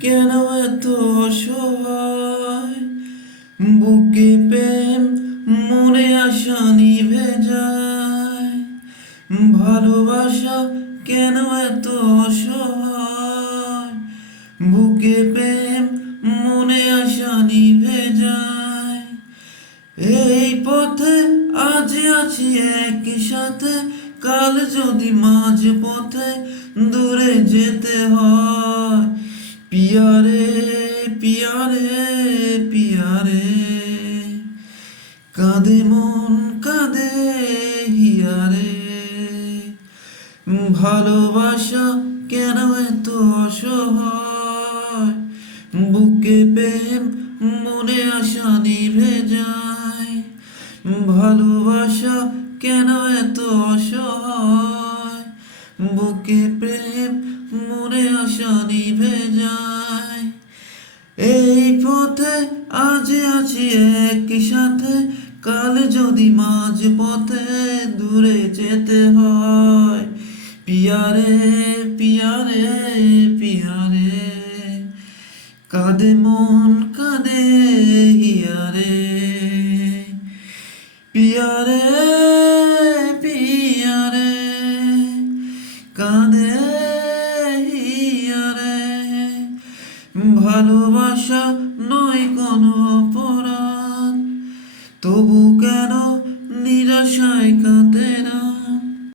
কেন এত অসহায়? বুকে প্রেম মনে আশা নিভে যায়। ভালোবাসা কেন এত অসহায়? বুকে প্রেম মনে আশা নিভে যায়। এই পথে আজ আছি একই সাথে, কাল যদি মাঝ পথে দূরে যেতে হয়। পিয়ারে পিয়ারে পিয়ারে, কাঁদে মন কাঁদে হিয়ারে। ভালোবাসা কেন এত অসহায়? বুকে প্রেম মনে আশা নিভে যায়। ভালোবাসা কেন এত অসহায়? বুকে প্রেম মনে আশা নিভে যায়। এই পথে আজ আছি একই সাথে, কাল যদি মাঝ পথে দূরে যেতে হয়। পিয়ারে পিয়ারে পিয়ারে, কাঁদে মন কাঁদে হিয়ারে। পিয়ারে পিয়ারে, কাঁদে হিয়ারে। ভালোবাসা নয় কোনো অপরাধ।